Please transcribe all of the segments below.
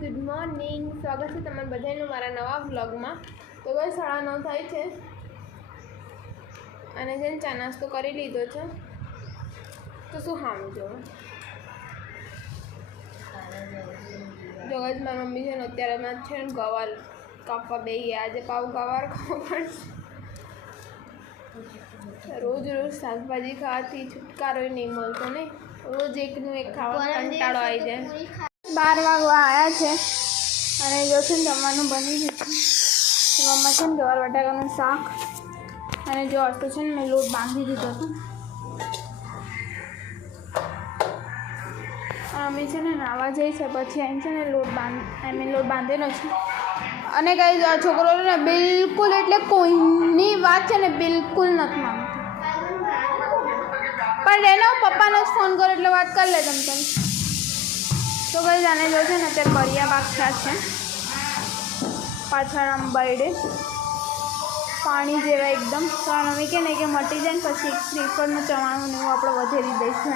Good morning, સ્વાગત છે તમારા બધાનું મારા નવા વ્લોગમાં. તો બસ 9:30 થાય છે અને જેને ચા નાસ્તો કરી લીધો છે. તો શું ખાવાનું જોવે જો ગાઈસ મારી મમ્મી છે ને અત્યારેમાં છે ને ગવાર કાપવા બેસી ગયા. આજે પાવ ગવાર ખાવા પડશે. રોજ રોજ શાકભાજી ખાવાથી છુટકારો નહીં મળતો ને. રોજ એકનું એક ખાવા કંટાળો આવી જાય. 12 વાગવા આવ્યા છે અને જો છે ને જમવાનું બની ગયું છે. મમ્મા છે ને ગવાર બટાકાનું શાક અને જો અસ્તો છે ને મેં લોટ બાંધી દીધો હતો. અમે છે ને નાવા જઈ છે પછી અહીં છે ને લોટ બાંધેલો છે. અને કંઈ છોકરો ને બિલકુલ એટલે કોઈની વાત છે ને બિલકુલ નથી માનતો. પણ એને હું પપ્પાને જ ફોન કરો એટલે વાત કરી લે તમે. તો કંઈ જાણે જો છે ને અત્યારે કરિયા બાખ્યા છે પાછળ આમ બરડે પાણી જેવા એકદમ. તો અમે કે ને કે મટી જાય ને પછી શ્રીફળનું ચવાણું ને એવું આપણે વધેરી દઈશું.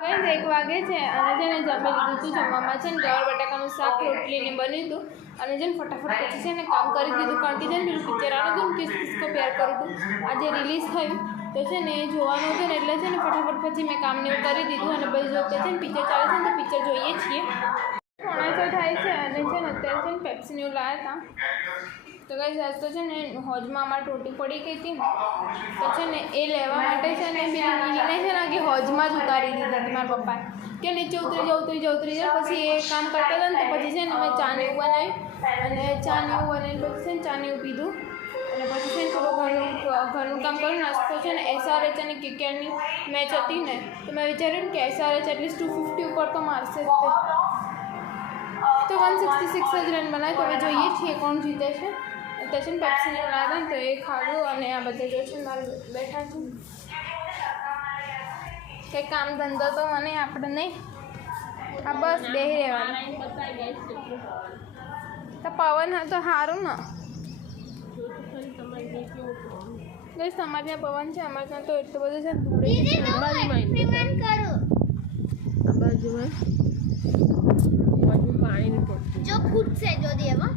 અહીં 1 વાગે છે અને છે ને જમી લીધું હતું. જમવામાં છે ને ગવાર બટાકાનું શાક રોટલીને બન્યું હતું અને જેને ફટાફટ પછી છે ને કામ કરી દીધું. કારણ કે છે ને પેલું પિક્ચર આવ્યું હતું ને કિસ કિસકો પ્યાર કરું હતું આજે રિલીઝ થયું તો છે ને એ જોવાનું હતું ને એટલે છે ને ફટાફટ પછી મેં કામને એવું કરી દીધું. અને પછી જો છે ને પિક્ચર ચાલે છે ને તો પિક્ચર જોઈએ છીએ. 9:30 થાય છે અને છે ને અત્યારે છે ને પેપ્સીને એવું લાવ્યા હતા. તો કંઈ આજ તો છે ને હોજમાં અમારે ટોટી પડી ગઈ હતી તો છે ને એ લેવા માટે છે ને નીને છે ને કે હોજમાં જ ઉતારી દીધી હતી મારા પપ્પાએ કે નીચે ઉતરી જાય. પછી એ કામ કરતા હતા ને તો પછી છે ને મેં ચાને એવું બનાવ્યું અને ચાને એવું બનાવીને પછી છે ને ચાને એવું પીધું. અને પછી છે ને થોડું ઘરનું કામ કર્યું. નાસ્તો છે ને SRH અને KKRની મેચ હતી ને તો મેં વિચાર્યું ને કે SRH એટલીસ્ટ 250 ઉપર તો મારશે જ. તો 166 જ રન બનાવે. તો હવે જોઈએ છીએ કોણ જીતે છે. અત્યારે છે ને પેપ્સીને લાવ્યા તો એ ખાધું અને આ બધા જો છે મારે બેઠા છે. કંઈ કામ ધંધો તો મને આપણે નહીં, આ બસ બેસી રહેવાનું. તો પવન તો સારું ને બસ. તમારે ત્યાં પવન છે, અમારે ત્યાં તો એટલું બધું છે બાજુમાં પાણી જો ફૂટશે જો દેવા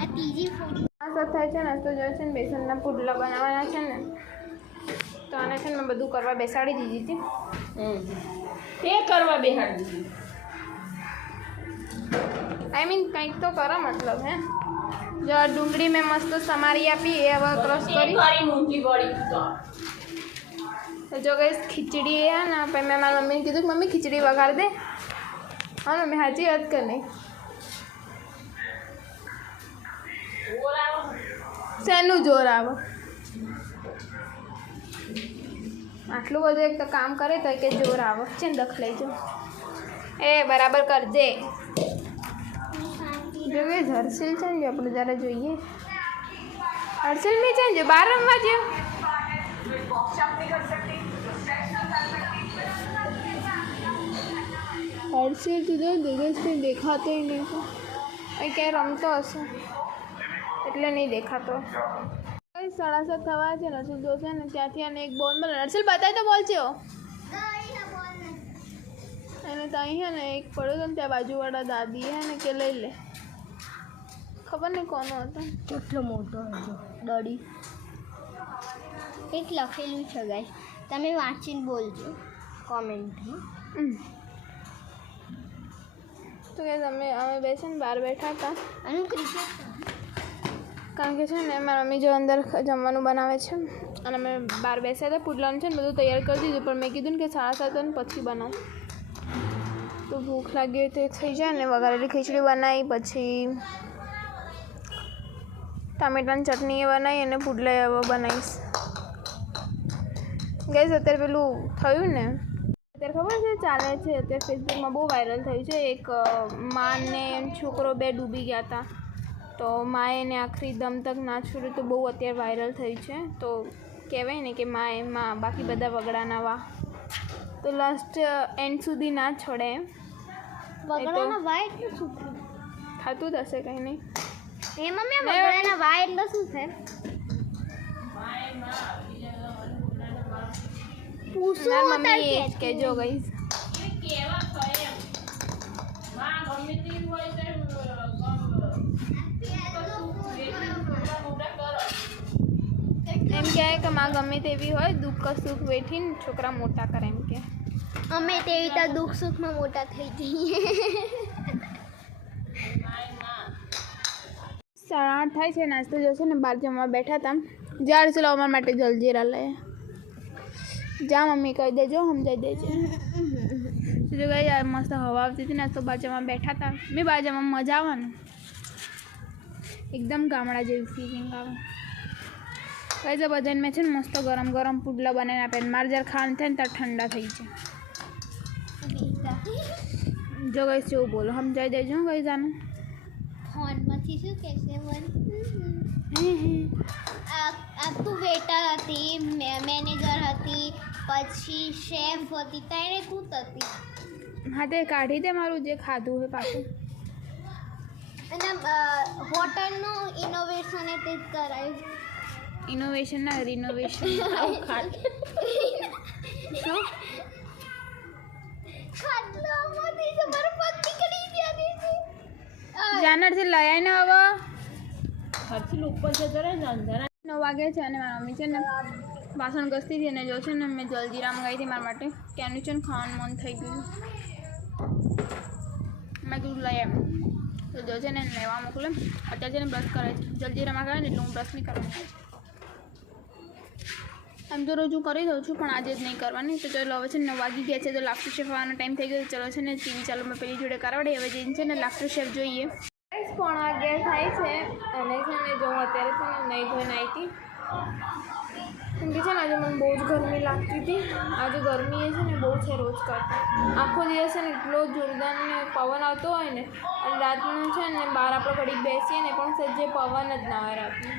આ ત્રીજી ફૂટ આ થાય છે. નાસ્તો જો છે ને બેસનના પુડલા બનાવવાના છે ને તો આને છે ને મેં બધું કરવા બેસાડી દીધી હતી. તે કરવા બેસાડી દીધી આઈ મીન કંઈક તો કરો મતલબ હે. જો ડુંગળી મેં મસ્ત સમારી આપી એ હવે ક્રશ કરી તો જો ગઈ ખીચડી હે ને પછી મેં મારી મમ્મીને કીધું કે મમ્મી ખીચડી વઘાર દે. હા મમ્મી સાચી વાત કર નહીં. શેનું જોર આવે આટલું બધું એક તો કામ કરે તો કે જોર આવે છે ને દખ લઈ જાઓ. એ બરાબર કરજે. જો કે હર્ષિલ છે ને આપણે જ્યારે જોઈએ હર્ષિલ બી છે ને જો 12 રમવા જેવું હર્ષિલ તો જો દિવસથી દેખાતો નહીં. અહીં ક્યાંય રમતો હશે એટલે નહીં દેખાતો. 7:30 થવા છે. હર્ષિલ જોશે ને ત્યાંથી અને એક બોલ મળે. હર્ષિલ બતાવી તો બોલ છે એને તો અહીં છે ને એક પડ્યો હતો ને ત્યાં બાજુવાળા દાદી હે ને કે લઈ લે. ખબર નહીં કોનો હતો. કેટલો મોટો હતો દડી. એક લખેલું છે ગાઈસ, તમે વાંચીને બોલજો કોમેન્ટમાં. તો કે અમે બેસીને બહાર બેઠા હતા અને ક્રિકેટ કારણ કે છે ને મારી મમ્મી જો અંદર જમવાનું બનાવે છે અને અમે બહાર બેસ્યા હતા. પુડલાનું છે ને બધું તૈયાર કરી દીધું પણ મેં કીધું ને કે 7:30 પછી બનાવું તો ભૂખ લાગી હોય તો એ થઈ જાય ને. વઘારેલી ખીચડી બનાવી પછી ટામેટાની ચટણી એ બનાવી અને પુડલા હવે બનાવીશ. ગેસ અત્યારે પેલું થયું ને અત્યારે ખબર છે ચાલે છે અત્યારે ફેસબુકમાં બહુ વાયરલ થયું છે. એક મા ને છોકરો 2 ડૂબી ગયા હતા તો માએ એને આખરી દમ તક ના છોડ્યું તો બહુ અત્યારે વાયરલ થયું છે. તો કહેવાય ને કે માએ માં બાકી બધા વગડાના વા તો લાસ્ટ એન્ડ સુધી ના છોડે એમ. વગડાના વા એટલે શું થતું જ હશે કંઈ નહીં. એ મમ્મી વગડાના વા એટલે શું છે? પૂછું મમ્મી એ જ કહેજો ગઈ. માં ગમે તેવી હોય દુઃખ સુખ વેઠીને છોકરા મોટા કરે એમ કે અમે તેવી રીતે દુઃખ સુખમાં મોટા થઈ જઈએ. 8:30 થાય છે. નાસ્તો જોશે ને બહાર જમવા બેઠા હતા. જાડ ચલો અમારા માટે જલજીરા લઈએ. જા મમ્મી કહી દેજો સમજાઈ દેજે. જો ગઈ યાર મસ્ત હવા આવતી હતી ને તો બાજુમાં બેઠા હતા. મેં બાજુમાં મજા આવે ને એકદમ ગામડા જેવી ફિલિંગ આવે. કઈ છે બધાને મેં છે ને મસ્ત ગરમ ગરમ પુડલા બનાવીને આપે. મારે જ્યારે ખાવાનું થાય ને ત્યારે ઠંડા થઈ જાય. જો ગઈ શું બોલો સમજાઈ દેજો ગઈ જાનું. ફોનમાંથી શું કહેશે બોલ. તું વેટર હતી, મેનેજર હતી, પછી શેફ હતી, તારે તું હતી. હા તે કાઢી દે મારું જે ખાધું હોય પાછું. અને હોટલનું ઇનોવેશન એ તે જ કરાયું. ઇનોવેશન ના રિનોવેશન. શું ખાટલામાંથી જ મારો પગ નીકળી ગયા છે. જાનરથી લઈ આવીને હવે ઘરથી ઉપર જતો રહે ને 9 વાગે છે અને મારી મમ્મી છે ને વાસણ ઘસતી હતી અને જો છે ને મેં જલજીરા મંગાવી હતી મારા માટે. ત્યાંનું છે ને ખાવાનું મન થઈ ગયું. મેં કીધું લઈ આવ તો જો છે ને લેવા મોકલે. અત્યારે છે ને બ્રશ કરે છે. જલજીરા મંગાવે ને એટલે હું બ્રશ નહીં કરવાની. એમ તો રોજ હું કરી દઉં છું પણ આજે જ નહીં કરવાની. તો ચલો હવે છે ને 9 વાગી ગયા છે તો લાફ્ટર શેફ આવવાનો ટાઈમ થઈ ગયો. ચલો છે ને ટીવી ચાલો મેં પેલી જોડે કરાવડી. હવે જઈને છે ને લાફ્ટર શેફ જોઈએ. 11:30 થાય છે અને છે ને જો અત્યારે છે ને નહીં ધોઈને આવી હતી કેમ કે છે ને આજે મને બહુ જ ગરમી લાગતી હતી. આજે ગરમી એ છે ને બહુ છે રોજ કરતા. આખો દિવસ છે ને એટલો જોરદાર ને પવન આવતો હોય ને અને રાતનું છે ને બહાર આપણે ઘડીક બેસીએ ને પણ સજ્જે પવન જ ના હોય રાતનું.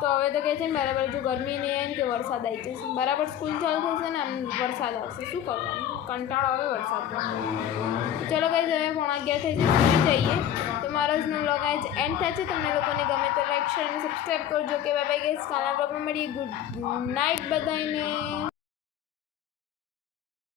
તો હવે તો કહે છે ને બરાબર જો ગરમી નહીં આવે ને કે વરસાદ આવી જશે. બરાબર સ્કૂલ ચાલુ થશે ને આમ વરસાદ આવશે. શું કરવાનું કંટાળો આવે વરસાદમાં. ચલો કઈ હવે 11:30 થઈ જઈએ તો મારો જ વ્લોગ આજ એન્ડ થાય છે. તમને લોકોને ગમે તો લાઈક શેર અને સબસ્ક્રાઈબ કરજો. કે બાય બાય ગાઈસ. કાલના વ્લોગમાં મળીએ. ગુડ નાઇટ બધાને.